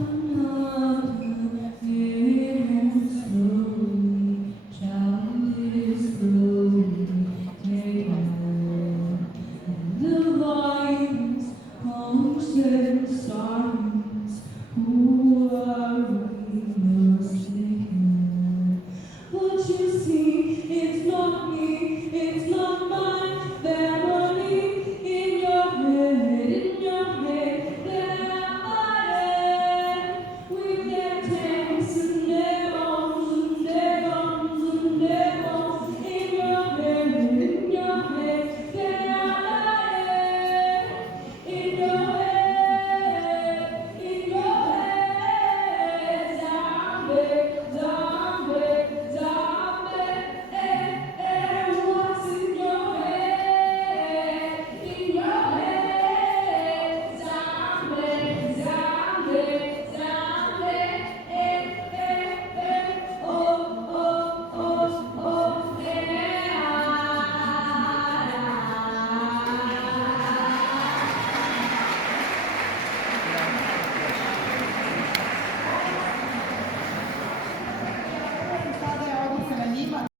Another feeling slowly, child is slowly taken. And the violence, constant silence, who are we mistaken? But you see, it's not me, it's not mine.